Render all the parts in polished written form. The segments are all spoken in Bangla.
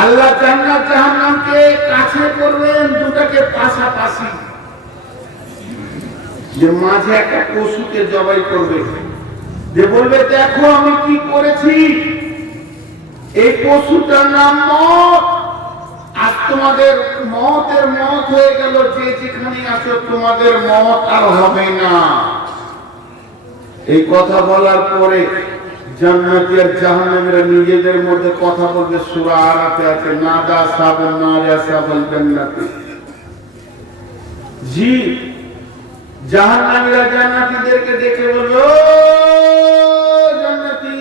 আল্লাহ জান্নাত জাহান্নামকে কাছে করবেন, দুটাকে পাশাপাশি, যে মাঝে একটা পশুকে জবাই করবে, যে বলবে দেখো আমি কি করেছি, এই পশুটার নাম মত। আজ তোমাদের মতের মত হয়ে গেল, যে যেখানে আছো তোমাদের মত আর হবে না। এই কথা বলার পরে জান্নাতি আর জাহান্নামীরা নিজেদের মধ্যে কথা বলবে। সূরা আরাফে আছে, নাদা সাবুন নারে সাবুল জান্নাতি। জি, জাহান্নামীরা জান্নাতীদেরকে দেখে বলবে, ও জান্নাতি।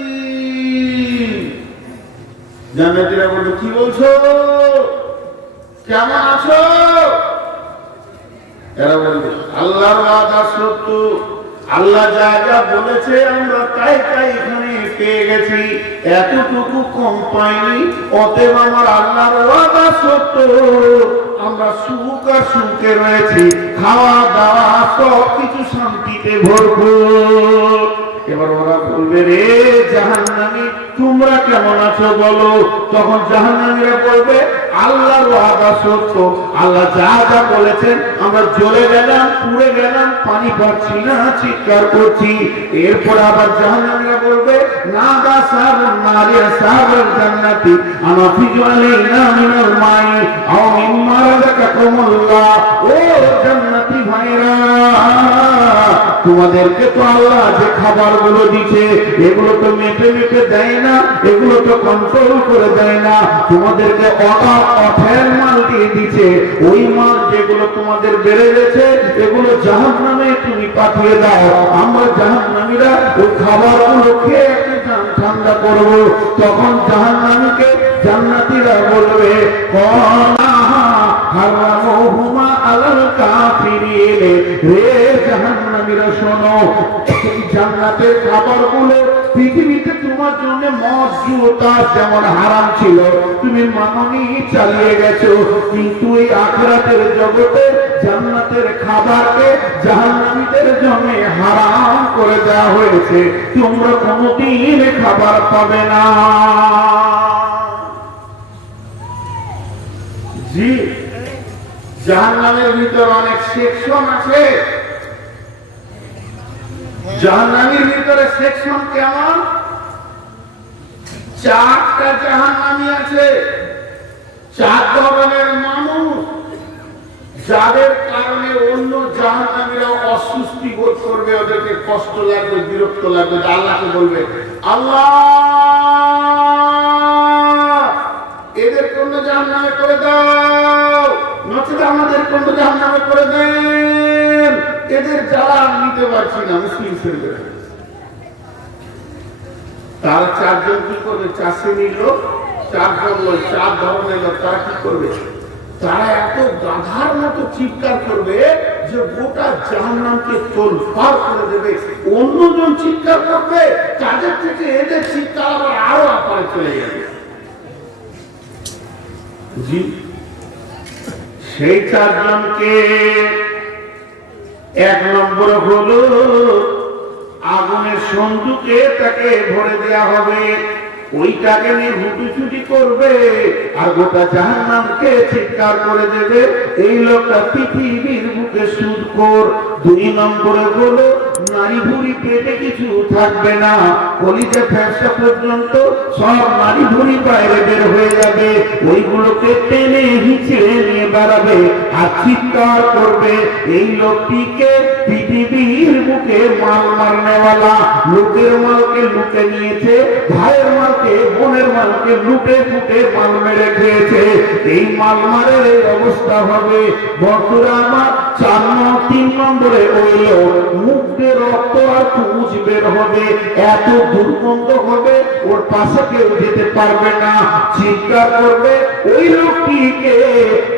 জান্নাতীরা বলবে, কি বলছো, কেমন আছো? এরা বলবে, আল্লাহর ওয়াদা সত্য, আল্লাহ যা যা বলেছে আমরা তাই তাই এখানে পেয়ে গেছি, এতটুকু কম পাইনি, অতএব আমার আল্লাহর ওয়াদা সত্য, আমরা সুখ আর সুখে রয়েছি, খাওয়া দাওয়া সব কিছু শান্তিতে ভরপুর। এবার ওরা বলবে, রে জাহান্নামী তোমরা কেমন আছো বলো? তখন জাহান্নামীরা বলবে, আল্লাহর ওয়াদা সত্য, আল্লাহ যা যা বলেছেন আমরা জ্বলে গেলাম, পুড়ে গেলাম, পানি পাচ্ছি না, চিৎকার করছি। এরপর আবার জাহান্নামীরা বলবে, নাদা সাবুন নারে সাবুল জান্নাতি আনাফিজু আলাইনা মিনাল মাই আও মিম্মা রাযাকাকুমুল্লাহ। ও জান্নাতি ভাইরা, তোমাদেরকে তো আল্লাহ যে খাবারগুলো দিচ্ছে এগুলো তো মেপে মেপে দেয় না, এগুলো তো কন্ট্রোল করে দেয় না, তোমাদেরকে অফের মাল দিয়ে দিচ্ছে। ওই মাল যেগুলো তোমাদের বেড়ে গেছে এগুলো জাহান্নামে তুমি পাঠিয়ে দাও, আমরা জাহান্নামীরা ওই খাবারগুলো খেয়ে ঠান্ডা করব। তখন জাহান্নামীকে জান্নাতীরা বলবে, হারামুহুমা আলাল কাফিরিন। রে জাহান্নামীরা শোনো, এই জান্নাতের খাবারগুলো পৃথিবীতে তোমার জন্য মদ জুতা যেমন হারাম ছিল, তুমি মাননি, চালিয়ে গেছো, কিন্তু এই আখিরাতের জগতে জান্নাতের খাবারকে জাহান্নামীদের জন্য হারাম করে দেওয়া হয়েছে, তোমরা কোনোদিন খাবার পাবে না। জি, জাহান্নামের ভিতর অনেক সেকশন আছে। জাহান্নামীর ভিতরে সেকশন কেমন? 4টা জাহান্নামী আছে, 4 ধরনের মানুষ, যাদের কারণে অন্য জাহান্নামীরা অস্বস্তি বোধ করবে, ওদেরকে কষ্ট লাগবে, বিরক্ত লাগবে, আল্লাহকে বলবে, আল্লাহ এদের কোন জাহান্নামে করে দাও, নচেত আমাদের কোন জাহান্নামে করে দেন, এদের জ্বালা নিতে পারছি না। মুসলিম শরীফে তার 4 জন কি করবে? 4 শ্রেণীর লোক, 4 ধরনের লোক। তারা কি করবে? তারা এত গাধার মতো চিৎকার করবে যে গোটা জাহান্নামকে তোলপাড় করে দেবে। অন্যজন চিৎকার করবে, তাদের থেকে এদের চিৎকার আবার আরো আপারে চলে যাবে। জি, সেই 4 জনকে 1 নম্বর হলো আগুনের সন্দুকে তাকে ভরে দেয়া হবে, ওইটাকে নিয়ে হুটুচুটি করবে আর গোটা জাহান্নামকে চিৎকার করে দেবে, এই লোকটা পৃথিবীর বুকে সুদখোর। 2 নম্বরে হলো নারী ভুঁড়ি পেটে কিছু থাকবে না, কলিজা ফ্যাসা পর্যন্ত সব নারী ভুঁড়ি বাইরে বের হয়ে যাবে, ওইগুলোকে টেনে হিঁচড়ে নিয়ে বেড়াবে আর চিৎকার করবে। এই লোকটিকে পৃথিবীর বুকে মাল মারনেওয়ালা, লোকের মালকে লুটে নিয়েছে, ভাইয়ের মালকে বোনের মালকে লুটে ফুটে মাল মেরে খেয়েছে। এই মাল মারের এই অবস্থা হবে। বন্ধুরা আমার, 3 নম্বরে হইল মুখ দিয়ে রক্ত আর পুঁজ বের হবে, এত দুর্গন্ধ হবে ওর পাশে কেউ যেতে পারবে না, চিৎকার করবে। ওই লোকটিকে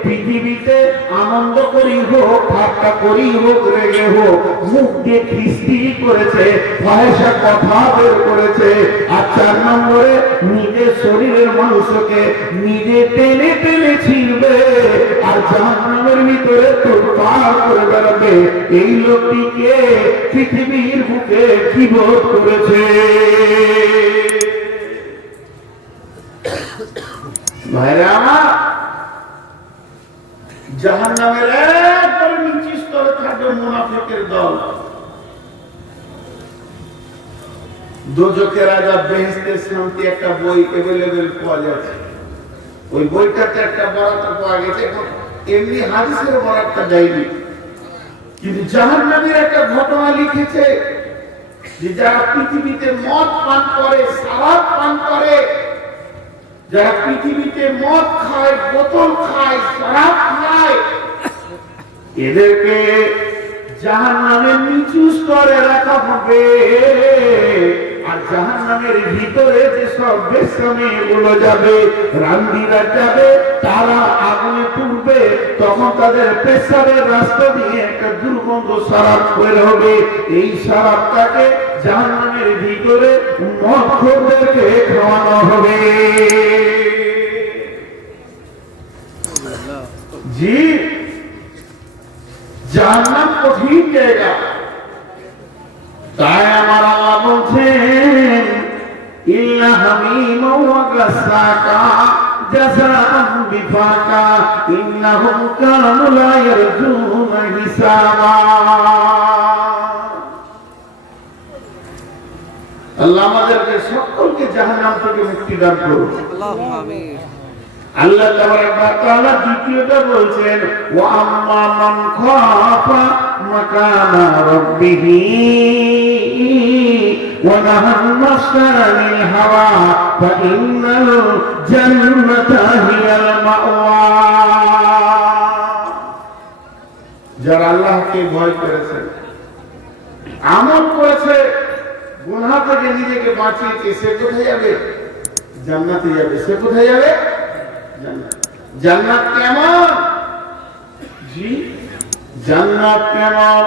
পৃথিবীতে আনন্দ করি হোক, ঠাট্টা করি হোক, রেগে হোক, মুখ দিয়ে খিস্তি করেছে, ফাহেসা কথা বের করেছে। আর 4 নম্বরে নিজের শরীরের মাংসকে নিজে টেনে টেনে ছিঁড়বে আর জাহান্নামের ভিতরে তোলপাড় করে বেড়াবে। এই লোকটিকে পৃথিবীর বুকে কিবোধ করেছে। ভাইরা আমার, জাহান্নামের একবার নিচু স্তরে থাকবে মুনাফিকের দল। দোজখের আযাব, বেহেশতের শান্তি একটা বই अवेलेबल পাওয়া যাচ্ছে। ওই বইটাতে একটা বরাত পাওয়া গেছে। এমনি হাদিসের বরাতটা দেয়নি, কিন্তু জাহান্নামের একটা ঘটনা লিখেছে যে যারা পৃথিবীতে মদ পান করে, শরাব পান করে, যারা পৃথিবীতে মদ খায়, বোতল খায়, শরাব খায়, এদেরকে জাহান্নামের নিচু স্তরে রাখা হবে। আর জাহান্নামের ভিতরে যে সব বেশ্যামীগুলো যাবে, রান্দিরা যাবে, তারা আগুনে পুড়বে। তখন তাদের পেশাবের রাস্তা দিয়ে একটা দুর্গন্ধ শরাব বের হবে। এই শরাবটাকে জাহান্নামের ভিতরে মদখোরদেরকে খাওয়ানো হবে। জি, জাহান্নাম কঠিন জায়গা। তাই আমার আল্লাহ বলছেন, ইল্লা হামিমা ওয়া গাসাকা জাযাআন বিফাকা ইন্নাহুম কানু লা ইয়ারজুনা হিসাবা। আল্লাহ আমাদেরকে সকলকে জাহান্নাম থেকে মুক্তি দান করুন। আল্লাহুম্মা আমিন। আল্লাহ তাআলা দ্বিতীয়টা বলছেন, ওয়া আম্মা মান খাফা মাকানা রাব্বিহি ওয়া নাহান নাফসা আনিল হাওয়া ফাইন্নাল জান্নাতা হিয়াল মাওয়া। যারা আল্লাহকে ভয় করেছে, আমল করেছে, গুনাহ থেকে নিজেকে বাঁচিয়েছে, সে কোথায় যাবে? জান্নাতে যাবে। সে কোথায় যাবে? জান্নাত কেমন? জি, জান্নাত কেমন?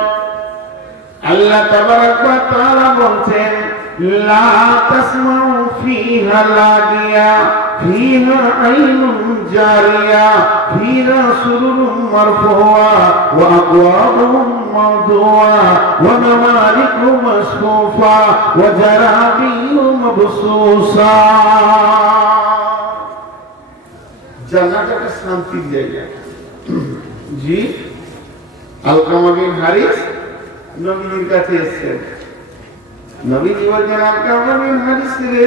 আল্লাহ তাবারাক ওয়া তাআলা বলছেন, লা তাসমাউ ফিহা লাগিয়া ফিহা আইনুন জারিয়া ফিহা সুরুরুম মারফুয়া ওয়া আকওয়াবুম মাওদুয়া ওয়া নামারিকু মাসফুফা ওয়া জারাবিয়ু মাবসুসা। জান্নাত একটা শান্তির জায়গা। জি, আলকামা বিন হারিস নবীর কাছে এসেছেন। নবীজি বলছেন, আলকামা বিন হারিস রে,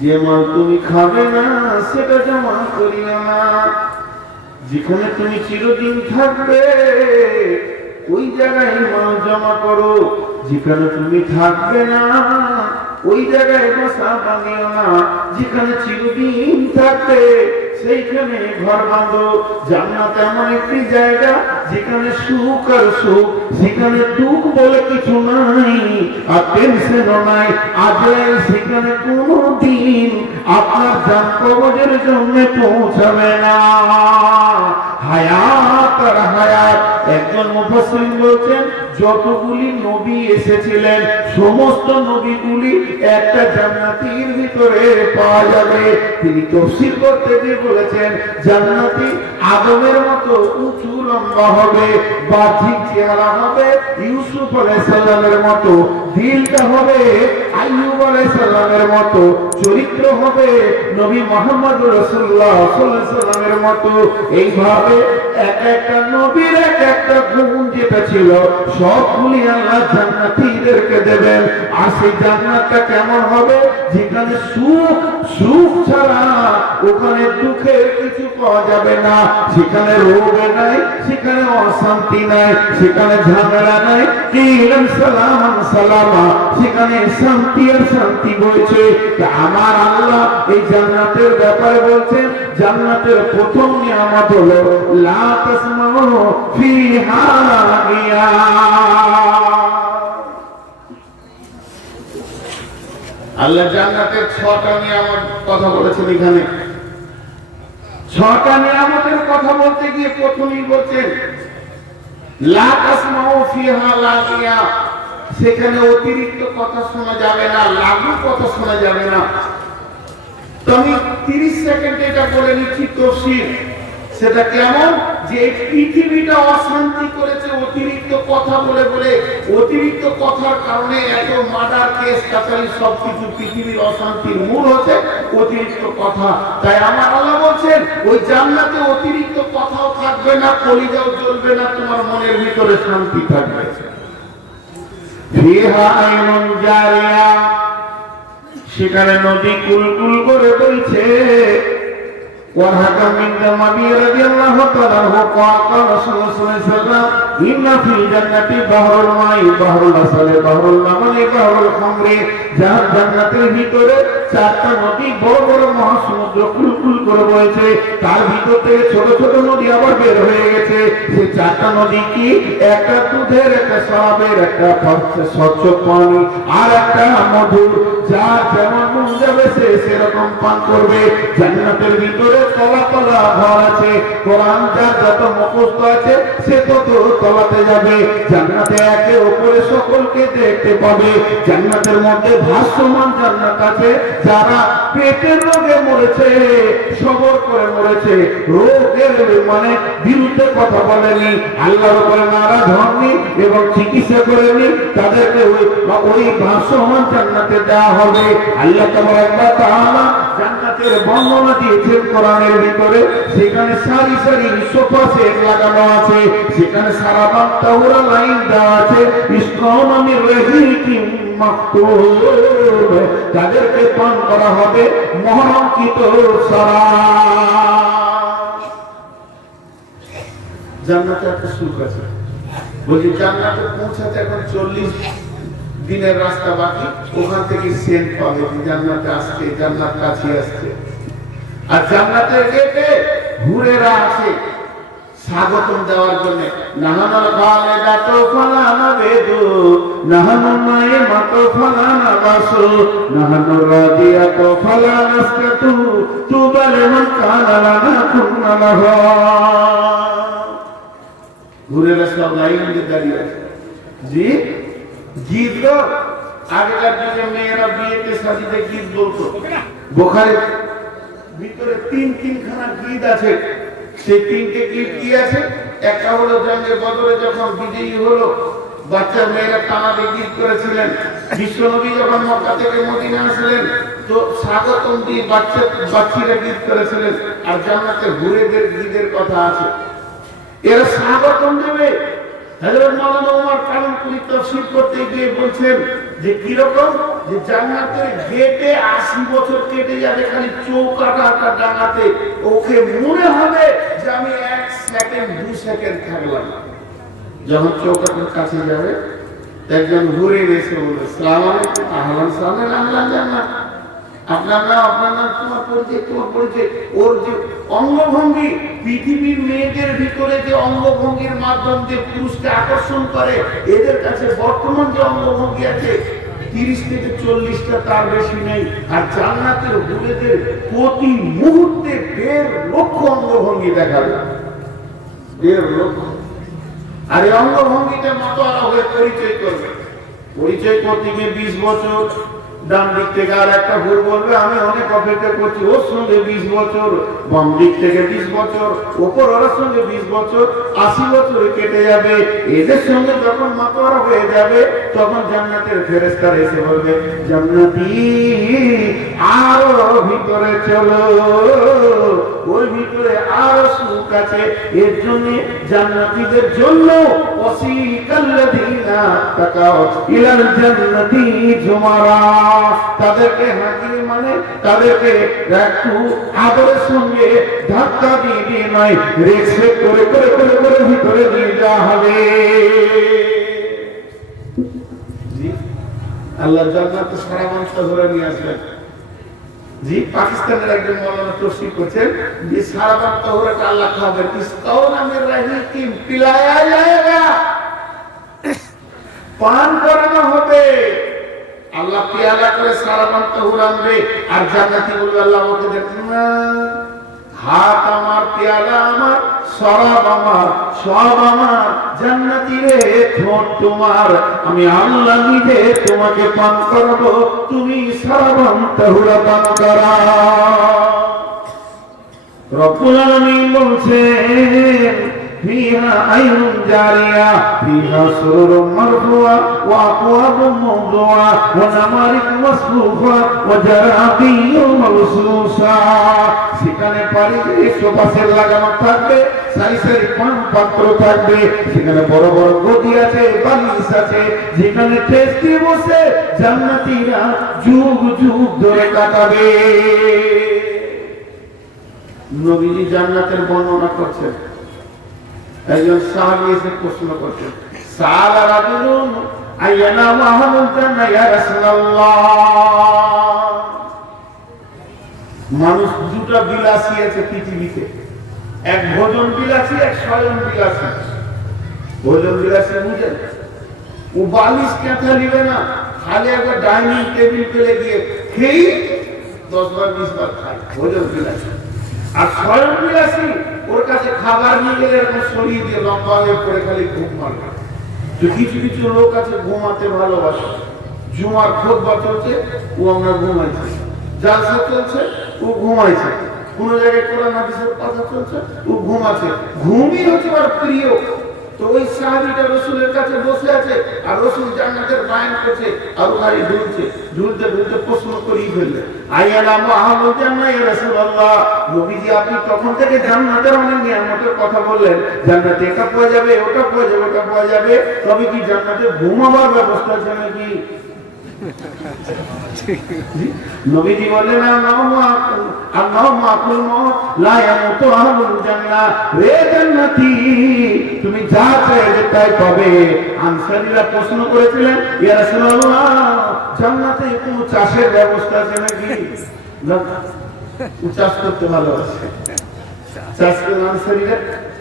যে মাল তুমি খাবে না সেটা জমা করিও না। যেখানে তুমি চিরদিন থাকবে ওই জায়গায় মাল জমা করো। যেখানে তুমি থাকবে না ওই জায়গায় বাসা বানিও না। যেখানে চিরদিন থাকবে সেইখানে ঘর বাঁধো। জান্নাত এমন একটি জায়গা যেখানে সুখ আর সুখ, সেখানে দুঃখ বলে কিছু নাই, আর টেনশনও নাই। আজরাইল সেখানে কোনদিন আপনার জান কবজের জন্য পৌঁছাবে না। হায়াত আর হায়াত। একজন মুফাসসির বলছেন, যতগুলি নবী এসেছিলেন সমস্ত নবীগুলি একটা জান্নাতের ভিতরে পাওয়া যাবে। তিনি তাফসীর করতে গিয়ে বলেছেন, জান্নাতি আদমের মতো উঁচু লম্বা হবে, বাহ্যিক চেহারা হবে ইউসুফ আলাইহিস সালামের মতো, দিলটা হবে আইয়ুব আলাইহিস সালামের মতো, চরিত্র হবে নবী মুহাম্মদ রাসূলুল্লাহ সাল্লাল্লাহু আলাইহি ওয়াসাল্লামের মতো। এইভাবে এক একটা নবীর এক একটা গুণ যেটা ছিল সবগুলি আল্লাহ জান্নাতীদেরকে দেবেন। আর সেই জান্নাতটা কেমন হবে? যেখানে সুখ সুখ ছাড়া ওখানে দুঃখের কিছু পাওয়া যাবে না, সেখানে রোগ নাই, সেখানে অশান্তি নাই, সেখানে ঝামেলা নাই, সালাম সালামা, সেখানে শান্তি আর শান্তি বইছে। আমার আল্লাহ এই জান্নাতের ব্যাপারে বলছেন, জান্নাতের প্রথম নিয়ামত হলো লা তাসমাউ ফিহা লাগিয়া। আল্লাহ জান্নাতের 6টা নিয়ামত কথা বলেছেন। এখানে 6টা নিয়ামতের কথা বলতে গিয়ে প্রথমেই বলছেন লা তাসমাউ ফিহা লাগিয়া, সেখানে অতিরিক্ত কথা শোনা যাবে না, লাগু কথা শোনা যাবে না। তো আমি 30 সেকেন্ডে এটা বলে নিচ্ছি তফসির। সেটা কেমন? যে পৃথিবীটা অশান্তি করেছে অতিরিক্ত কথা বলে বলে। অতিরিক্ত কথার কারণে এত মার্ডার কেস কাছারি সবকিছু পৃথিবীর অশান্তির মূল হচ্ছে অতিরিক্ত কথা। তাই আমার আল্লাহ বলছেন ওই জান্নাতে অতিরিক্ত কথাও থাকবে না, কলিজাও জ্বলবে না, তোমার মনের ভিতরে শান্তি থাকবে। ফিহা আইনুন জারিয়া, সেখানে নদী কুলকুল করে বইছে। وحكى من النبي رضي الله تعالى عنه قال رسول الله صلى الله عليه وسلم إن في الجنة بحر الماء بحر العسل بحر اللبن بحر الخمر। যার জান্নাতের ভিতরে 4টা নদী বড় বড় মহাসমুদ্র কুলকুল করে বইছে, তার ভিতর থেকে ছোট ছোট নদী আবার বের হয়ে গেছে। সেই 4টা নদী কি? একটা দুধের, একটা শরাবের, একটা স্বচ্ছ পানি, আর একটা মধুর। যার যেমন মন যাবে সে সেরকম পান করবে। জান্নাতের ভিতরে তলা তলা ঘর আছে, কোরআন যার যত মুখস্থ আছে সে তত তলাতে যাবে। জান্নাতে একে উপরে সকলকে দেখতে পাবে। জান্নাতের মধ্যে ভাসমান জান্নাত আছে, যারা পেটের রোগে মরেছে, সবর করে মরেছে, রোগের মানে বিরুদ্ধে কথা বলেনি, আল্লাহর উপরে নারাজ হননি এবং চিকিৎসা করেনি, তাদেরকে ওই ভাসমান জান্নাতে দেওয়া হবে। আল্লাহ তাআলা জান্নাতের বর্ণনা দিয়েছেন কোরআনের ভিতরে। সেখানে সারি সারি সোফা সেট লাগানো আছে, সেখানে সারা বাংলা ওরা লাইন দেওয়া আছে। ইসলামের রিজিকিম মাকতুব, তাদেরকে পান করা হবে মহাঙ্কিত শরাব। জান্নাতে একটা সুখ আছে। বলি জান্নাতে পৌঁছাতে এখন 40 দিনের রাস্তা বাকি। ওখান থেকে সেন্ট পাবে জান্নাতে আসছে, জান্নাত কাছে আসছে। আর জান্নাতের গেটে হুরেরা আছে স্বাগতম দেওয়ার জন্য। নাহানুল খালিদাতু ফালানা বেদু, নাহানুল নাইমাতু ফালানা বাসু, নাহানুর রাদিয়াতু ফালানা নাসকাতু, তুবা লিমান কানা লানা কুন্না লাহু। হুরেরা সব লাইন দিয়ে দাঁড়িয়ে আছে। জি গীত তো আগেকার যুগে মেয়েরা বিয়েতে শাদীতে গীত বলতো। বুখারীর ভিতরে 3খানা গীত আছে। সেই 3টে গীত কি আছে? একটা হলো জঙ্গে বদরে যখন বিজয়ী হলো, বাচ্চা মেয়েরা তানাবে গীত করেছিলেন। বিশ্বনবী যখন মক্কা থেকে মদিনা আসলেন তো স্বাগতম দিয়ে বাচ্চারা গীত করেছিলেন। আর জান্নাতে হুরেদের গীতের কথা আছে। এরা স্বাগতম দেবে। হযরত মাওলানা ওমর কালামপুরী তাফসীর করতে গিয়ে বলছেন যে কি রকম, যে জান্নাতের গেটে 80 বছর কেটে যাবে খালি চৌকাটা ডাঙাতে। ওকে মনে হবে যে আমি 1 সেকেন্ড 2 সেকেন্ড থাকলাম। যখন চৌকাটার কাছে যাবে একজন ঘুরে এসে বলবে আসসালামু আলাইকুম, আহলান সাহলান, আহলান জান্নাত। আপনার নাম, তোমার পরিচয়। ওর যে অঙ্গভঙ্গি, পৃথিবীর মেয়েদের ভিতরে যে অঙ্গভঙ্গির মাধ্যম দিয়ে পুরুষকে আকর্ষণ করে, এদের কাছে বর্তমান যে অঙ্গভঙ্গি আছে 30 থেকে 40টা, তার বেশি নেই। আর জান্নাতের হুরেদের প্রতি মুহূর্তে 1.5 লক্ষ অঙ্গভঙ্গি দেখা যায়। 1.5 লক্ষ। আর এই অঙ্গভঙ্গিটা মাতোয়ারা হয়ে পরিচয় করবে। পরিচয় করতে গিয়ে 20 বছর, ডান দিক থেকে আর একটা হুর বলবে আমি অনেক অপেক্ষা করছি, ওর সঙ্গে 20 বছর, বাম দিক থেকে 20 বছর, ওপর ওর সঙ্গে 20 বছর, 80 বছর কেটে যাবে। এদের সঙ্গে যখন মাতোয়ারা হয়ে যাবে তখন জান্নাতের ফেরেশতারা এসে বলবে জান্নাতি আরো ভিতরে চলো, ওর ভিতরে আরো সুখ আছে। এর জন্য জান্নাতীদের জন্য ওয়াসিকাল্লাযীনা তাকাও ইলাল জান্নাতি জুমারা, তাদেরকে হাঁটিয়ে মানে তাদেরকে একটু আদরের সঙ্গে ধাক্কা দিয়ে দিয়ে নয়, রেসপেক্ট করে করে করে করে ভিতরে নিয়ে যাওয়া হবে। আল্লাহ জান্নাতে সারা মানুষ ধরে নিয়ে আসবেন। জি, পাকিস্তানের একজন মৌলানা তফসির করছেন যে সারা বান তহরাকে আল্লাহ খাবেন, ইসকাও নামের রাহিম পিলায়া যায়গা, পান করানো হবে। আল্লাহ পিয়ালা করে সারা বান তহর আনবে, আর জান্নাতি বলবে আল্লাহ আমাকে দেখেন না, হাত আমার, পেয়ালা আমার, শরাব আমার, সব আমার, জান্নাতি রে ঠোঁট তোমার, আমি আল্লাহ নিজে তোমাকে পান করাবো, তুমি সারাবান তাহুরা পান করা। রব্বুল আলামিন বলছেন ফিহা আইনুন জারিয়া ফিহা সুরুরুম মারফুআ ওয়া আকওয়াবুম মাওদুআ ওয়া নামারিক মাসফুফা ওয়া জারাবিয়্যু মাবসুসা। সেখানে পানিতে সোফাসেট লাগানো থাকবে, সারি সারি পান পাত্র থাকবে, সেখানে বড় বড় গদি আছে, বালিশ আছে, যেখানে টেস্টি বসে জান্নাতীরা যুগ যুগ ধরে কাটাবে। নবীজি জান্নাতের বর্ণনা করছেন। একজন সাহাবী এসে প্রশ্ন করছেন, সাআলা রাজুলুন আইয়ানা আহলুল জান্নাহ ইয়া রাসূলুল্লাহ। মানুষ দুটো বিলাসী আছে পৃথিবীতে, এক ভোজন বিলাসী, এক শয়ন বিলাসী। ভোজন বিলাসী বুঝেন, ও বালিশ কাঁথা নিবে না, খালি একবার ডাইনিং টেবিল পেলে গিয়ে খেয়ে 10 বার 20 বার খায়, ভোজন বিলাসী। আর শয়ন বিলাসী, ওর কাছে খাবার নিয়ে গেলে এরকম সরিয়ে দিয়ে লম্বা হয়ে পড়ে খালি ঘুম মারবে। তো কিছু কিছু লোক আছে ঘুমাতে ভালোবাসে, জুমার খুতবা চলছে ও আমরা ঘুমাইছি, জালসা চলছে ও ঘুমাইছে, কোন জায়গায় কোরআন হাদিসের কথা চলছে ও ঘুমাচ্ছে। ঘুমই হচ্ছে ওর প্রিয়। তো ওই সাহাবীটা রাসূলের কাছে বসে আছে, আর রাসূল জান্নাতের বয়ান করছে, আর ওখানে ঝুলছে, ঝুলতে ঝুলতে প্রশ্ন করেই ফেললে, আইয়ানা আহলুল জান্নাহ ইয়া রাসূলুল্লাহ, নবীজি আপনি তখন থেকে জান্নাতের অনেক নিয়ামতের কথা বললেন, জান্নাতে এটা পাওয়া যাবে, ওটা পাওয়া যাবে, ওটা পাওয়া যাবে, তবে কি জান্নাতে ঘুমাবার ব্যবস্থা আছে নাকি? নবীজি বললেন তুমি যা চাইবে তাই পাবে। আনসারীরা প্রশ্ন করেছিলেন, ইয়া রাসূলুল্লাহ জান্নাতে কোনো চাষের ব্যবস্থা আছে নাকি? না, চাষ করতে ভালোবাসে, চাষ করে আনসারীরা।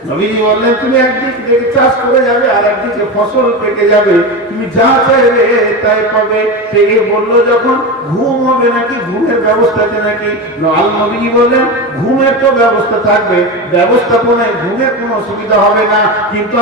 নবীজি বললেন তুমি একদিক থেকে চাষ করে যাবে, আর একদিকে ফসল পেকে যাবে, তুমি যা চাইবে তাই পাবে। থেকে বললো যখন ঘুম হবে নাকি, ঘুমের ব্যবস্থা আছে নাকি? নবীজি বললেন ঘুমের তো ব্যবস্থা থাকবে, ব্যবস্থাপনায় ঘুমের কোনো অসুবিধা হবে না, কিন্তু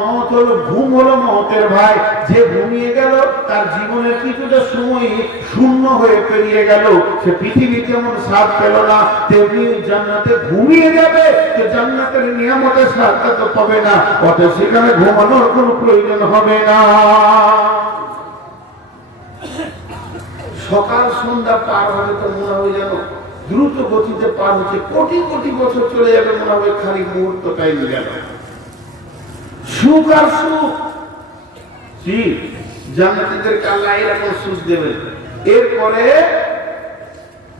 মওত হলো, ঘুম হলো মওতের ভাই। যে ঘুমিয়ে গেল তার জীবনের কিছুটা সময় শূন্য হয়ে পেরিয়ে গেল, সে পৃথিবী যেমন স্বাদ পেল না, তেমনি জান্নাতে ঘুমিয়ে যাবে, যে জান্নাতের নিয়ামতের স্বাদটা তো পাবে না, অতএব সেখানে ঘুমানোর কোনো প্রয়োজন হবে না। সকাল সন্ধ্যা পার হবে তো মনে হয় যেন দ্রুত গতিতে পার হচ্ছে, কোটি কোটি বছর চলে যাবে মনে হবে খালি মুহূর্ত টাইম গেল। সুখ আর সুখ, জি জান্নাতীদেরকে আল্লাহ এরকম সুখ দেবেন। এরপরে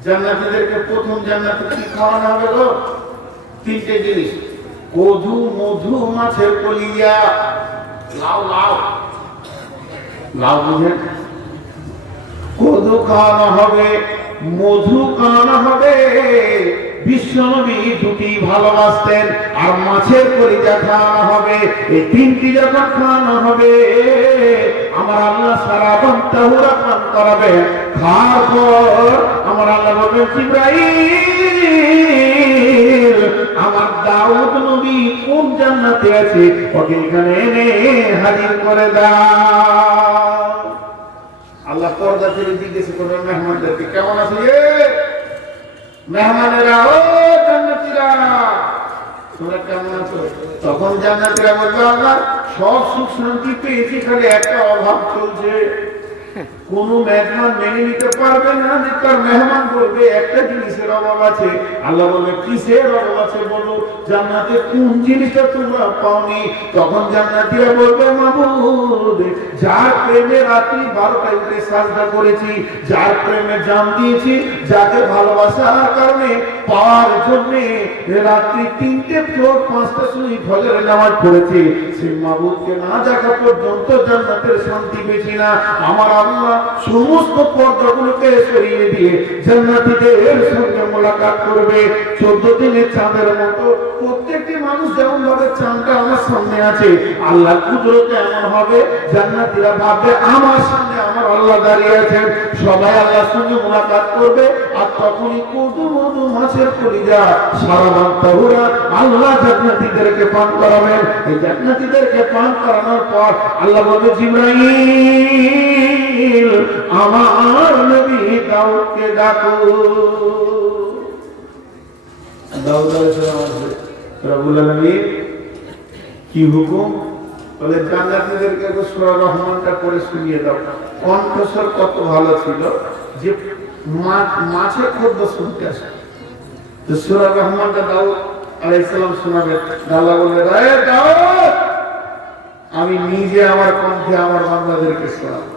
জান্নাতীদেরকে প্রথম জান্নাতে কি খাওয়ানো হবে গো? 3টে জিনিস, কদু, মধু, মাছের কলিজা, লাউ, লাউ লাউ বুঝেন, কদু খাওয়ানো হবে, মধু খাওয়ানো হবে, বিশ্বনবী দুটি ভালোবাসতেন, আর মাছের কলিজা খাওয়ানো হবে। এই 3টি যখন খাওয়ানো হবে, আমার আল্লাহ সারা বন্তাহুরা পান করাবে। খাওয়ার পর আমার আল্লাহ বলবেন, জিবরাইল আমার দাউদ নবী কোন জান্নাতে আছে, ওকে এখানে এনে হাজির করে দাও। আল্লাহ পর্দা থেকে জিজ্ঞেস করবেন মেহমানদেরকে, কেমন আছে মেহমানেরা, ও জান্নাতীরা তোমরা কেমন আছো? তখন জান্নাতীরা বলবে, আল্লাহ সব সুখ শান্তি পেয়েছি, খালি একটা অভাব চলছে। কোন মেহমান মেনে নিতে পারবে না যে তার মেহমান বলবে একটা জিনিসের অভাব আছে, আল্লাহ বলবে কিসের অভাব আছে বলো, জান্নাতে কোন জিনিসটা তোমরা পাওনি? তখন জান্নাতীরা বলবে মাবুদ, যার প্রেমে রাত্রি 12টায় উঠে সাজদা করেছি, যার প্রেমে জান দিয়েছি, যাকে ভালোবাসার কারণে পাওয়ার জন্য রাত্রি 3টে ফ্লোর 5টা সুই ফজরের নামাজ পড়েছি, সেই মাবুদকে না দেখা পর্যন্ত জান্নাতের শান্তি পেয়েছি না। আমার আল্লাহ সমস্ত পর্দাগুলোকে সরিয়ে দিয়ে জান্নাতীদের সঙ্গে মোলাকাত করবে 14 দিনের চাঁদের মতো। প্রত্যেকটি মানুষ যেমন ভাবে চাঁদটা আমার সামনে আছে, আল্লাহ কুদরতে এমন হবে জান্নাতীরা ভাববে আমার সামনে আমার আল্লাহ দাঁড়িয়ে আছেন। সবাই আল্লাহর সঙ্গে মোলাকাত করবে, আর তখনই কদু মধু মাছের কলিজা সারাবান তাহুরা আল্লাহ জান্নাতীদেরকে পান করাবেন। এই জান্নাতীদেরকে পান করানোর পর আল্লাহ বলবে জিবরাইল আমার নবী দাউদকে ডাকো। দাউদ আলাইহিস সালাম রব্বুল আলামিন কি হুকুম? বলে জান্নাতীদেরকে সূরা রহমানটা পড়ে শুনিয়ে দাও। কণ্ঠস্বর কত ভালো ছিল যে মাছের খোদ্দ শুনতে আসে। তো সূরা রহমানটা দাউদ আলাইহিস সালাম শোনাবে। আল্লাহ বলে রে দাউদ, আমি নিজে আমার কণ্ঠে আমার বান্দাদেরকে শোনাবো।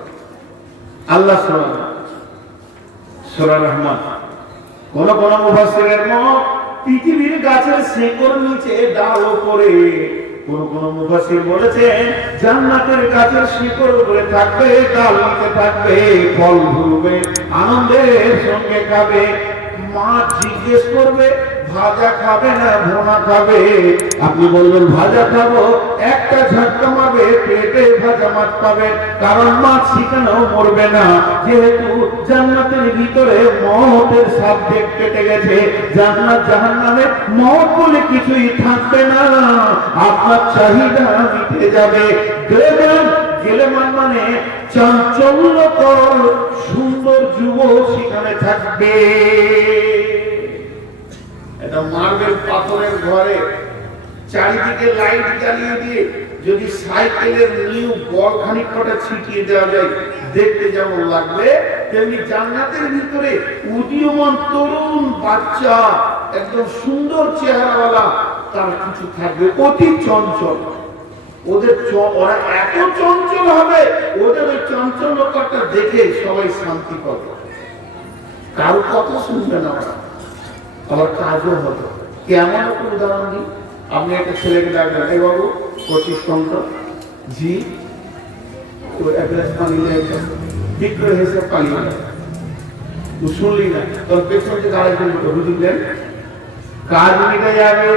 আল্লাহ শোনাবে সূরা রহমান। কোন কোন মুফাসসিরের মত পৃথিবীর গাছের শেকড় নিচে ডাল উপরে, কোন কোন মুফাসসির বলেছেন জান্নাতের গাছের শিকড় উপরে থাকবে, ডাল নিচে থাকবে, ফল ধরবে, আনন্দের সঙ্গে খাবে। মা জিজ্ঞেস করবে ভাজা খাবে না ভোনা খাবে? আপনি বলবেন ভাজা খাবো, একটা ঝটকা মারবে পেটে ভাজা মাছ পাবেন, কারণ মাছ সেখানেও মরবে না, যেহেতু জান্নাতের ভিতরে মওতের সাবজেক্ট কেটে গেছে। জান্নাত জাহান্নামে মওত বলে কিছুই থাকবে না, আপনার চাহিদা মিটে যাবে। গেলে মানে চাঞ্চল্যকর সুন্দর যুবক সেখানে থাকবে। এটা মার্বেল পাথরের ঘরে চারিদিকে লাইট জ্বালিয়ে দিয়ে যদি সাইকেলের নিউ বল খানিকটা ছিটিয়ে দেওয়া যায়, দেখতে যেমন লাগবে তেমনি জান্নাতের ভিতরে উদীয়মান তরুণ বাচ্চা একদম সুন্দর চেহারাওয়ালা তার কিছু থাকবে, অতি চঞ্চল। ওরা এত চঞ্চল হবে, ওদের ওই চঞ্চলতাটা দেখে সবাই শান্তি পাবে, কারো কথা শুনবে না ওরা, আবার কাজও হবে। কেমন একটা উদাহরণ দিই, আপনি একটা ছেলেকে ডাকবেন, এই বাবু 25 ঘন্টা জি তো এক গ্লাস পানি বিক্রয় হিসেবে পানি শুনলি না, তোর পেছনে আরেকজন বুঝলেন কাজ মিটে যাবে।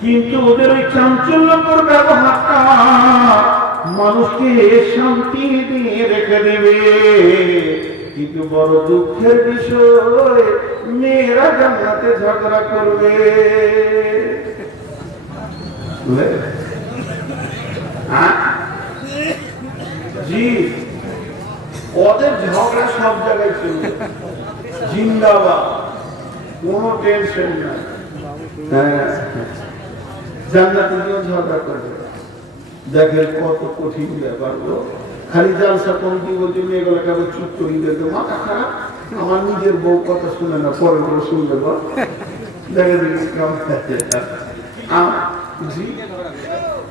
কিন্তু ওদের ওই চাঞ্চল্যকর ব্যবহারটা মানুষকে শান্তি দিয়ে রেখে দেবে। কিন্তু বড় দুঃখের বিষয়, মেয়েরা জান্নাতে ঝগড়া করবে। জি, ওদের ঝগড়া সব জায়গায় চলবে, জিন্দাবাদ, কোনো টেনশন নাই। জান্নাতে গিয়ে ঝগড়া করবে। দেখেন কত কঠিন ব্যাপার গো। খালি জালসা কমিটি বলছে মেয়েগুলোকে আবার চুপ করিয়ে দেবে, মাথা খারাপ, আমার নিজের বউ কথা শুনে না, পরে বউ শুনবে। দেখে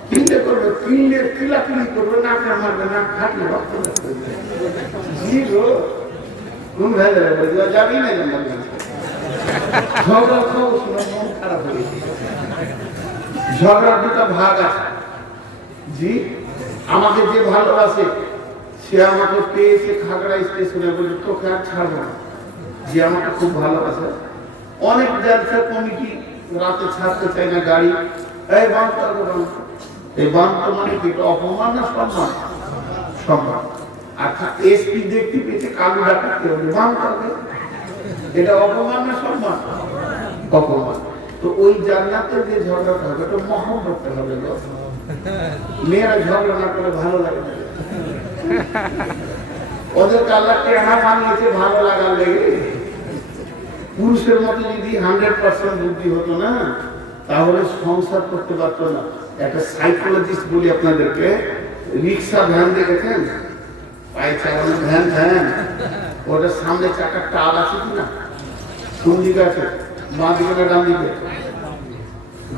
কিনলে করবে, কিনলে কিলাকিলি করবে, না মারবে, না খাটলে জি গো, ঘুম ভেজে যাবি না ঝগড়া খাও, শুনে মন খারাপ হয়ে। ঝগড়ার দুটা ভাগ আছে। জি, আমাকে যে ভালোবাসে সে আমাকে পেয়েছে খাগড়া স্টেশনে, বলে তোকে আর ছাড়বো না। যে আমাকে খুব ভালোবাসে, অনেক জালসা কমিটি রাতে ছাড়তে চায় না গাড়ি, এই বান করবো, এই বান তো মানে কি অপমান না সম্মান? সম্মান। আচ্ছা, এসপি দেখতে পেয়েছে কালু ডাকাতে হবে, বান করবে, এটা অপমান না সম্মান? অপমান। তো ওই জান্নাতের যে ঝগড়াটা হবে ওটা মহব্বত হবে। মেয়েরা ঝগড়া না করে ভালো লাগে না, ওদের আল্লাহ টেহা বানিয়েছে ভালো লাগার লেগে। পুরুষের মতো যদি 100% বুদ্ধি হতো না, তাহলে সংসার করতে পারতো না। একটা সাইকোলজিস্ট বলি আপনাদেরকে, রিক্সা ভ্যান দেখেছেন, পায়ে চালানো ভ্যান ভ্যান, ওটার সামনে চাকার টাল আছে কিনা, কোন দিকে আছে, বাঁ দিকে না ডান দিকে?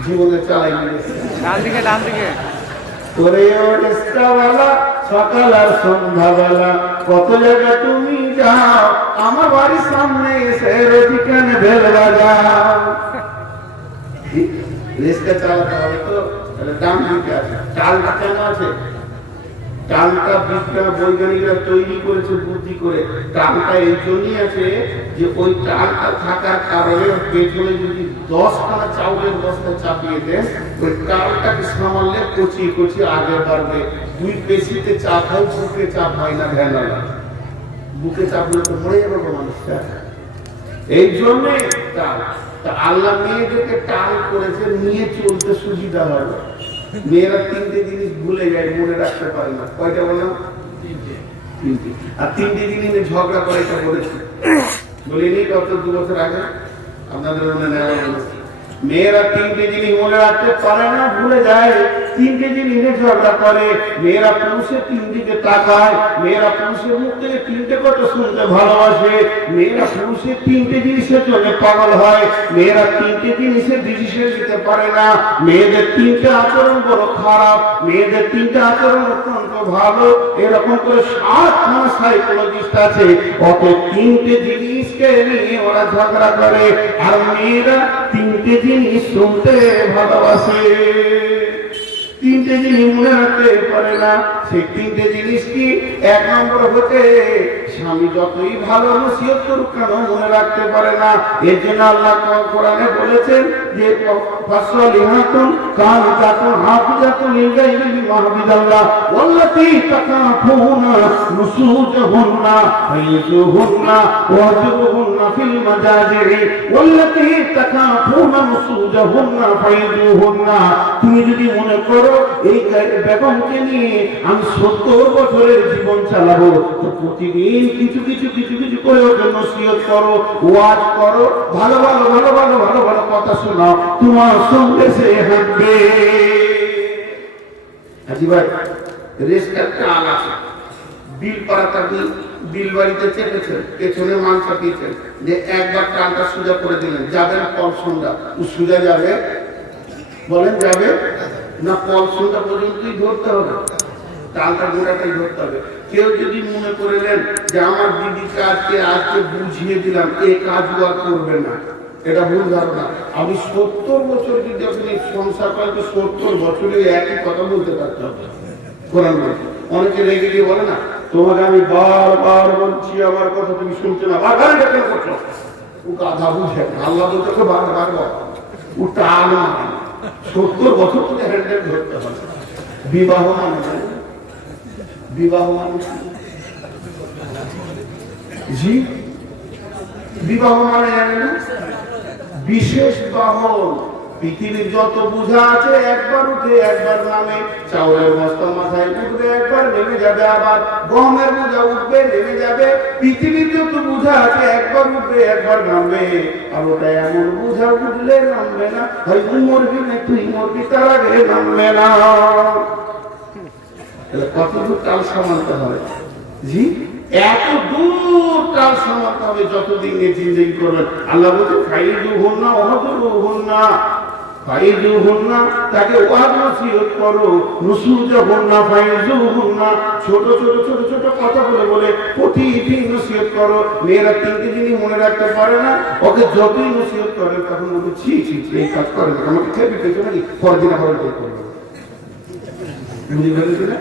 জীবনে চালাইনি, ডান দিকে ডান দিকে। ওরে ও রিস্কাওয়ালা, সকাল আর সন্ধ্যাবেলা কত জায়গা তুমি যাও, আমার বাড়ির সামনে এসে রোজি কেন বেল বাজাও। রিস্কা চালাতে হবে তো, তাহলে ডান দিকে আছে। টালটা কেন আছে? টালটা বিজ্ঞান বৈজ্ঞানিকরা তৈরি করেছে বুদ্ধি করে। টালটা এই জন্যই আছে যে ওই টালটা থাকার কারণে পেছনে যদি 10খানা চাউলের বস্তা চাপিয়ে দেন, ওই টালটাকে সামালে কচিয়ে কচিয়ে আগে বাড়বে। দুই পেশিতে চাপ হয়, বুকে চাপ হয় না। ভ্যানালা বুকে চাপলে তো মরে যাবে মানুষটা। এই জন্যে টাল। তা আল্লাহ মেয়েদেরকে টাল করেছে নিয়ে চলতে সুবিধা হবে। মেয়েরা 3টে জিনিস ভুলে যায়, মনে রাখতে পারে না। কয়টা বললাম? 3টে। আর 3টে জিনিস নিয়ে ঝগড়া করে, এটা বলেছি বলিনি গত 2 বছর আগে আপনাদের মনে নেওয়া বলেছি। মেয়েরা 3টে জিনিস মনে রাখতে পারে না, ভুলে যায়। 3টে জিনিস নিয়ে ঝগড়া করে। মেয়েরা পুরুষের 3 দিকে তাকায়, মেয়েরা পুরুষের মুখ থেকে 3টে কথা শুনতে ভালোবাসে, মেয়েরা পুরুষের 3টে জিনিসের জন্য পাগল হয়, মেয়েরা 3টে জিনিসের ডিসিশন নিতে পারে না। মেয়েদের 3টে আচরণ বড় খারাপ, মেয়েদের 3টে আচরণ অত্যন্ত ভালো। এরকম করে 7খানা সাইকোলজিস্ট আছে। অত 3টে জিনিসকে নিয়ে ওরা ঝগড়া করে। আর মেয়েরা 3টে জিনিস শুনতে ভালোবাসে, 3টে জিনিস মনে রাখতে পারে না। সেই 3টে জিনিস কি? 1 নম্বর হচ্ছে স্বামী যতই ভালো নসিহত করুক কেন মনে রাখতে পারে না। এর জন্য আল্লাহ কোরআনে বলেছেন যে ফাসলিহাতুন কানিতাতুন হাফিজাতুন লিগাইবি মাহবিদাল্লাহ ওয়াল্লাতী তাকাফুনা নুসুজুহুন্না ফাইজুহুন্না ওয়াজরুহুন্না ফিল মাজাজি'i ওয়াল্লাতী তাকাফুনা নুসুজুহুন্না ফাইজুহুন্না। তুমি যদি মনে করো এই বেগমকে নিয়ে আমি 70 বছরের জীবন চালাবো, তো প্রতিদিন কিছু কিছু কিছু কিছু করে ওকে নসিহত করো, ওয়াজ করো, ভালো ভালো ভালো ভালো ভালো ভালো কথা শোনাও, তোমার সঙ্গে সে হাঁটবে। হাজি ভাই, রেস্কার টাল আছে। বিল পাড়াটা বিল বাড়িতে চেপেছেন, পেছনে মাল চাপিয়েছেন, যে একবার টালটা সোজা করে দিলেন, যাবে না কল সন্ধ্যা? ও সোজা যাবে? বলেন যাবে না? কল সন্ধ্যা পর্যন্তই ধরতে হবে, টালটা গোড়াটাই ধরতে হবে। কেউ যদি মনে করে নেন যে আমার দিদিকে আজকে বুঝিয়ে দিলাম, এই কাজ আর করবে না, এটা ভুল ধারণা। আমি 70 বছর যদি আপনি সংসার করেন, 70 বছরে একই কথা বলতে পারতাম। কোরআন বলছে, অনেকে রেগে গিয়ে বলে না, তোমাকে আমি বারবার বলছি আমার কথা তুমি শুনছো না, বারবার এটা কেন করছো? ও গাধা বুঝে, আল্লাহ বলতে বারবার বল, ও টাল মানে 70 বছর থেকে হ্যান্ডেল ধরতে হবে। বিবাহ মানে, বিবাহ মানে জি, বিবাহ মানে জানেন না? বিশেষ বাহন। পৃথিবীর যত বোঝা আছে একবার উঠে একবার নামে। চাউলের বস্তা মাথায় উঠবে, একবার নেমে যাবে, আবার গমের বোঝা উঠবে, নেমে যাবে। পৃথিবীর যত বোঝা আছে একবার উঠবে একবার নামবে। আর ওটা এমন বোঝা উঠলে নামবে না, হয় মরবি না তুই মরবি, তার আগে নামবে না। কতদূর টাল সামালতে হবে? জি, এত দূর টাল সামালতে হবে যতদিন জিন্দেগি করবেন। আল্লাহ বলছে ফাইজুহুন্না ওয়াহজুরুহুন্না, ফাইজুহুন্না, তাকে ওয়াজ নসিহত করো, নুসুজুহুন্না ফাইজুহুন্না, ছোট ছোট ছোট ছোট কথা বলে বলে প্রতিদিন নসিহত করো। মেয়েরা 3টে জিনিস মনে রাখতে পারে না, ওকে যতই নসিহত করে তখন বলবে ছি ছি এই কাজ করে না, আমাকে খেপে পেয়েছো নাকি, পরদিন আবার ওইটাই করবে, বুঝতে পেরেছি না?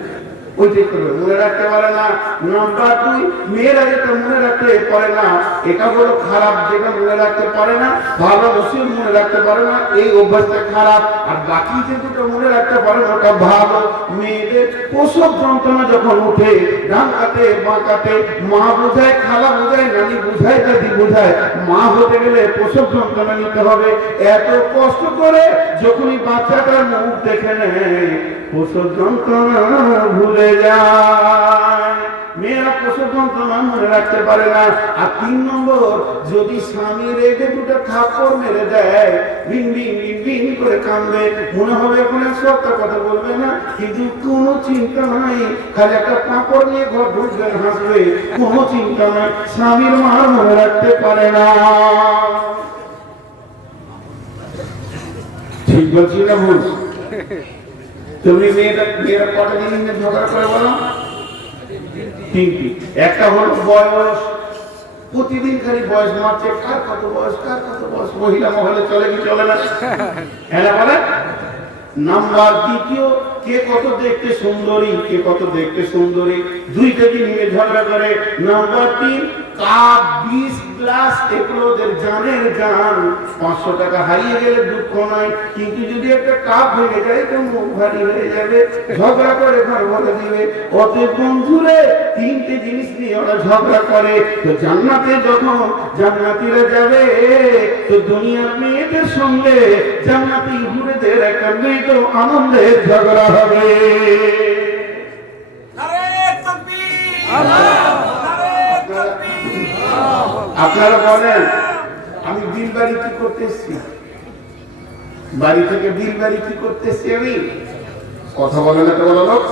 ওইটাই করবে, মনে রাখতে পারে না। নাম্বার 2, মেয়েরা যেটা মনে রাখতে পারে না এটা হলো খারাপ, যেটা মনে রাখতে পারে না ভালো নসিহত মনে রাখতে পারে না, এই অভ্যাসটা খারাপ। আর বাকি যে দুটো মনে রাখতে পারে না ওটা ভালো। মেয়েদের প্রসব যন্ত্রণা যখন উঠে, ডান কাটে বাঁ কাটে, মা বোঝায়, খালা বোঝায়, নানি বোঝায়, দাদি বোঝায়, মা হতে গেলে প্রসব যন্ত্রণা নিতে হবে। এত কষ্ট করে যখনই বাচ্চাটার মুখ দেখে নেয় প্রসব যন্ত্রণা ভুলে যায়। মেয়েরা প্রসব যন্ত্রণা মনে রাখতে পারে না। আর 3 নম্বর, যদি স্বামী রেগে দুটো থাপ্পড় মেরে দেয়, বিন বিন বিন বিন করে কাঁদবে, মনে হবে কোনো সত্য কথা বলবে না, কিন্তু কোনো চিন্তা নাই, খালি একটা পাঁপড় নিয়ে ঘর ঢুকবে, হাসবে, কোনো চিন্তা নাই, স্বামীর মার মনে রাখতে পারে না। ঠিক বলছি না ভুল? তুমি মেয়েরা কটা জিনিস নিয়ে ঝগড়া করে বলো? 3টি। একটা হলো বয়স, প্রতিদিন খালি বয়স মারছে, কার কত বয়স, কার কত বয়স, মহিলা মহলে চলে কি চলে না? হ্যাঁ বলে। নাম্বার দ্বিতীয়, কে কত দেখতে সুন্দরী, কে কত দেখতে সুন্দরী, 2টা নিয়ে ঝগড়া করে। নাম্বার 3, কাপ 20 গ্লাস, এগুলো ওদের জানের জান। 500 টাকা হারিয়ে গেলে দুঃখ নাই, কিন্তু যদি একটা কাপ ভেঙে যায় তো মুখ ভারী হয়ে যাবে, ঝগড়া করে ঘর বলে দিবে। অতএব বন্ধুরে, 3টে জিনিস নিয়ে ওরা ঝগড়া করে। তো জান্নাতে যখন জান্নাতীরা যাবে, তো দুনিয়ার মেয়েদের সঙ্গে জান্নাতি হুরেদের একটা মৃত আনন্দের ঝগড়া হবে। আপনারা বলেন, আমি বিল বাড়ি কি করতে এসছি? বাড়ি থেকে বিল বাড়ি কি করতে এসছি? আমি কথা বলে না তো বলো লোক।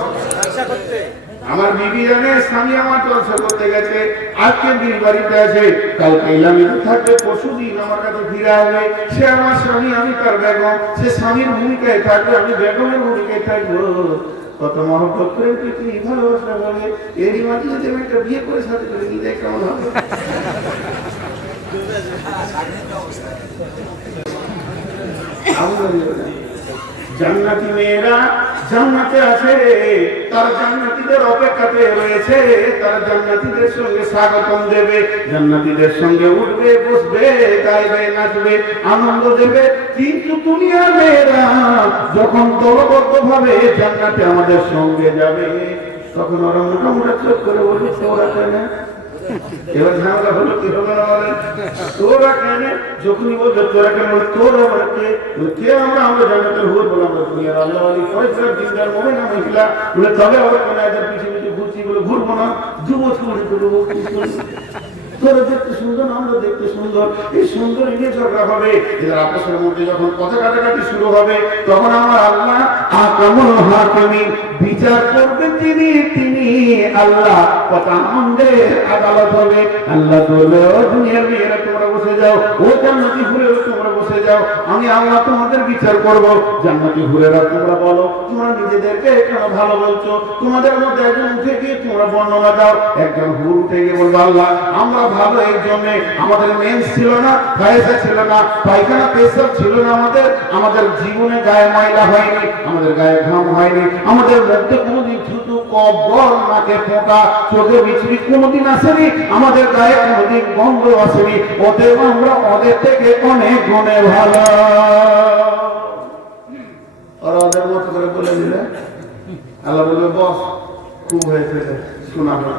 আমার বিবি জানে স্বামী আমার জলসা করতে গেছে, আজকে বিল বাড়িতে আছে, কালকে ইলামিতে থাকবে, পরশুদিন আমার কাছে ফিরে আসবে। সে আমার স্বামী, আমি তার বেগম, সে স্বামীর ভূমিকায় থাকবে, আমি বেগমের ভূমিকায় থাকবো। কত মহব্বত করে পৃথিবী ভালোবাসা বলে, এরই মাঝে যদি আমি একটা বিয়ে করে সাথে করে নিয়ে যাই, কেমন হবে? জান্নাতি মেয়েরা জান্নাতে আছে, তারা জান্নাতীদের অপেক্ষাতে রয়েছে, তারা জান্নাতীদের সঙ্গে স্বাগতম দেবে, জান্নাতীদের সঙ্গে উঠবে, বসবে, গাইবে, নাচবে, আনন্দ দেবে। কিন্তু দুনিয়ার মেয়েরা যখন দলবদ্ধভাবে জান্নাতে আমাদের সঙ্গে যাবে, তখন ওরা মোটামুটি চোখ করে বলবে, তোরা কেন? এবার ঝামেলা হলো কি হবে না বলেন? তোরা কেন? যখনই বলবে তোরা কেন, তোরা আমরা কে? কে আমরা? আমরা জান্নাতের হুর বলে, আমরা দুনিয়ার আল্লাহ আলী ফয়সাল জিন্দার মুমিনা মহিলা বলে, তবে ওরা কেন এদের পিছিয়ে পিছিয়ে ঘুরছি বলে ঘুরবো না, যুবক করে করবো। তোরা দেখতে সুন্দর, আমরা দেখতে সুন্দর, এই সুন্দর নিয়ে ঝগড়া হবে। এদের আপসের মধ্যে যখন কথা কাটাকাটি শুরু হবে, তখন আমার আল্লাহ আকামুল হাকিমিন, বিচার করবেন তিনি আল্লাহ। কত আনন্দের আদালত হবে। আল্লাহ বলবে, ও দুনিয়ার মেয়েরা তোমরা বসে যাও, ও জান্নাতি হুরেরা তোমরা বসে যাও, আমি আল্লাহ তোমাদের বিচার করব। জান্নাতি হুরেরা তোমরা বলো, তোমরা নিজেদেরকে কেন ভালো বলছো? তোমাদের মধ্যে একজন উঠে গিয়ে তোমরা বর্ণনা দাও। একজন হুর উঠে গিয়ে বলবো, আল্লাহ আমরা ভালো, এই জন্য আমাদের মেন্স ছিল না, ফায়সা ছিল না, পায়খানা পেশাব ছিল না, আমাদের জীবনে গায়ে ময়লা হয়নি, আমাদের গায়ে ঘাম হয়নি, আমাদের মধ্যে কোনোদিন থুতু, কফ, গরম, নাকে ফোঁটা, চোখে বিচড়ি কোনোদিন আসেনি, আমাদের গায়ে কোনোদিন গন্ধ আসেনি। অতএব আমরা ওদের থেকে অনেক গুণে ভালো। ওরা ওদের মতো করে বলে দিলে আল্লাহ বলবে, বস খুব হয়েছে, শোনা হলো,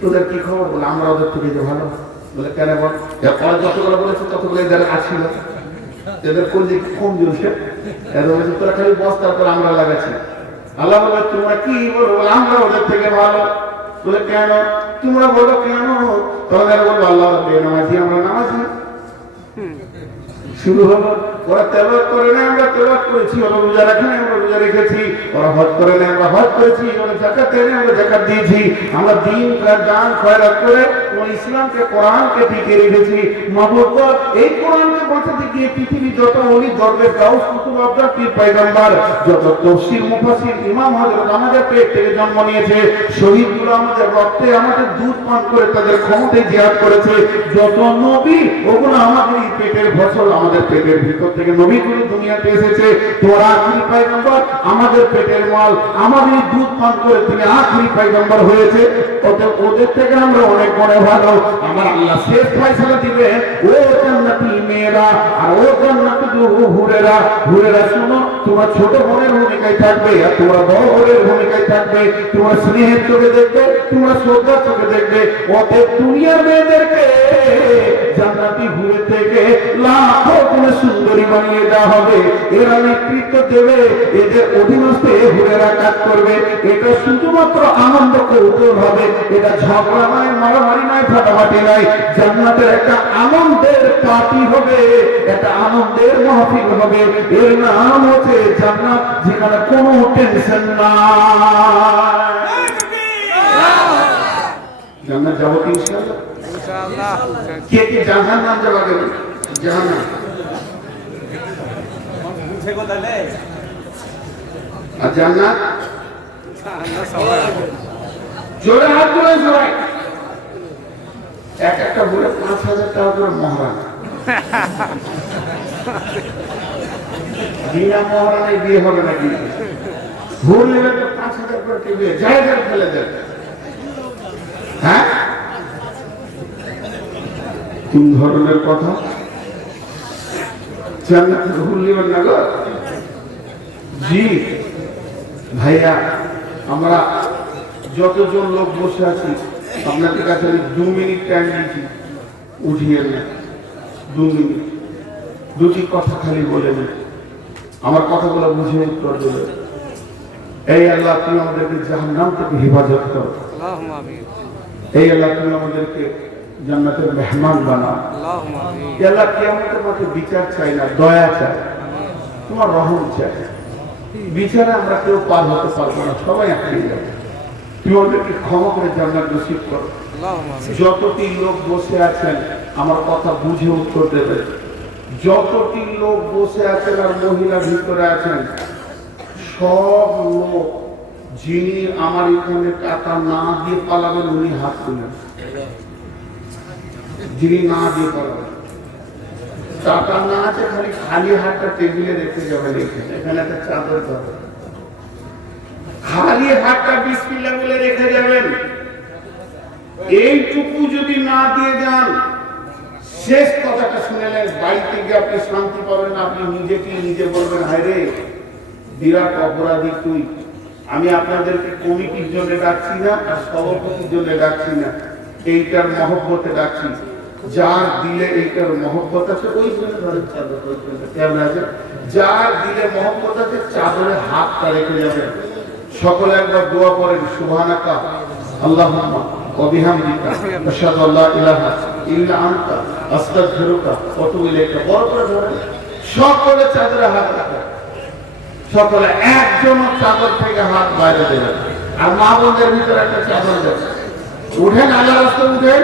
তোদের কি খবর? বলে, আমরা ওদের থেকে যে ভালো। বলে, কেন বল? ওরা যতগুলো বলেছে ততগুলো এদের আসছিল, এদের করলে কম দিয়েছে, এদের বলছে তোরা খালি বস, তারপর আমরা লাগাচ্ছি। আল্লাহ বলে, তোমরা কি বলো? বলে, আমরা ওদের থেকে ভালো। বলে, কেন? তোমরা বলো কেন? তোমরা বলবো, আল্লাহ নামাজি, আমরা নামাজি। শুরু হলো, ওরা তেলাওয়াত করে না, আমরা তেলাওয়াত করেছি, ওরা রোজা রাখে না, আমরা রোজা রেখেছি, ওরা হজ করে না, আমরা হজ করেছি, ওরা যাকাত দেয় না, আমরা যাকাত দিয়েছি, আমরা দিন দান খয়রাত করে ইসলামকে, কোরআনকে টিকে রেখেছি। মাহবুব, এই কোরআনকে বাঁচাতে গিয়ে পৃথিবী যত ওলি দরবেশ, গাউস, কুতুব, আবদার, পীর, পয়গম্বর, যত তাফসীর, মুফাসসির, ইমাম, হযরত আমাদের পেট থেকে জন্ম নিয়েছে, শহীদগুলো আমাদের রক্তে, আমাদের দুধ পান করে তাদের ক্ষমতায় জিহাদ করেছে, যত নবী ওগুলো আমাদের পেটের ফসল, আমাদের পেটের ভিতর থেকে নবীগুলো দুনিয়াতে এসেছে। তোর আখরি পয়গম্বর আমাদের পেটের মাল, আমাদের দুধ পান করে তিনি আখরি পয়গম্বর হয়েছে। ওদের থেকে আমরা অনেক বড় ভালো। আমার আল্লাহ শেষ ফয়সালা দিবেন, ও জান্নাতি মেয়েরা আর ও জান্নাতি হুরেরা, হুরেরা শোনো, তোমার ছোট বোনের ভূমিকায় থাকবে আর তোমরা বড় বোনের ভূমিকায় থাকবে, তোমার স্নেহের চোখে দেখবে, তোমরা শ্রদ্ধার চোখে দেখবে। অতএব দুনিয়ার মেয়েদেরকে জান্নাতি হুরে থেকে লাখো গুণে সুন্দরী বানিয়ে দেওয়া হবে। এরা নেতৃত্ব দেবে, এদের অধীনস্থে হুরেরা কাজ করবে। এটা শুধুমাত্র আনন্দ কৌতুক হবে, এটা ঝগড়া নয়, মারামারি নয়, ফাটাফাটি নয়। জান্নাতের একটা আনন্দের পার্টি হবে, একটা আনন্দের মাহফিল হবে। এর নাম হচ্ছে জান্নাত, যেখানে কোনো টেনশন নাই। জান্নাত যাবো কি ইনশাআল্লাহ? কে কে জাহান্নাম যাওয়া গেল? জাহান্নাম আর জান্নাত জোরে হাত তুলে সবাই। এক একটা বলে 5,000 টাকা করে মহারানা। বিনা মহারানায় বিয়ে হবে নাকি? ভুল নেবে তো 5,000 করে বিয়ে জায়গায় ফেলে দেবে। হ্যাঁ, কোন ধরনের কথা? জান্নাতে ভুল নেবেন না গো। জি ভাইয়া, আমরা যতজন লোক বসে আছি আপনাদের কাছে আমি 2 মিনিট টাইম দিচ্ছি, উঠিয়ে না। 2 মিনিট দুটি কথা খালি বলে দিন, আমার কথাগুলো বুঝে উত্তর দেবে। এই আল্লাহ, তুমি আমাদেরকে জাহান্নাম থেকে হেফাজত করো। এই আল্লাহ, তুমি আমাদেরকে জান্নাতের মেহমান বানাও। এই আল্লাহ, কিয়ামতের মাঠে বিচার চাই না, দয়া চাই, তোমার রহম চাই। বিচারে আমরা কেউ পার হতে পারবো না, সবাই আটকে যাবে। তুমি আমাদেরকে ক্ষমা করে জান্নাত নসিব করো। যতটি লোক বসে আছেন আমার কথা বুঝে উত্তর দেবে। যতটি লোক বসে আছেন আর মহিলা ভিতরে আছেন, সব লোক যিনি আমার এখানে টাকা না দিয়ে পালাবেন উনি হাত তুলেন। যিনি না দিয়ে পালাবেন, টাকা না আছে, খালি খালি হাতটা টেবিলে রেখে যাবেন। এখানে একটা চাদর পাবেন, খালি হাতটা বিসমিল্লাহ বলে রেখে যাবেন। এইটুকু যদি না দিয়ে যান, শেষ কথাটা শুনেলেন, বাড়িতে গিয়ে আপনি শান্তি পাবেন। আপনি নিজেকে নিজে বলবেন, হায় রে বিরাট অপরাধী তুই। আমি আপনাদেরকে কমিটির জন্য ডাকছি না, আর সভাপতির জন্য ডাকছি না, এইটার মহব্বতে ডাকছি। যার দিলে এইটার মহব্বত আছে ওই জন্য কেমন আছে, যার দিলে মহব্বত আছে চাদরে হাতটা রেখে যাবেন। সকলে একবার দোয়া করেন, সুবহানাকা আল্লাহুম্মা ওয়া বিহামদিকা আশহাদু আল্লা ইলাহা ইল্লা আনতা আস্তাগফিরুকা ওয়া আতুবু ইলাইকা। বড় করে ধরেন, সকলে চাদরে হাত রাখেন। সকলে একজন চাদর থেকে হাত বাইরে দেবেন। আর মা বোনদের ভিতরে একটা চাদর দেবেন। উঠেন, আল্লাহর রাস্তায় উঠেন।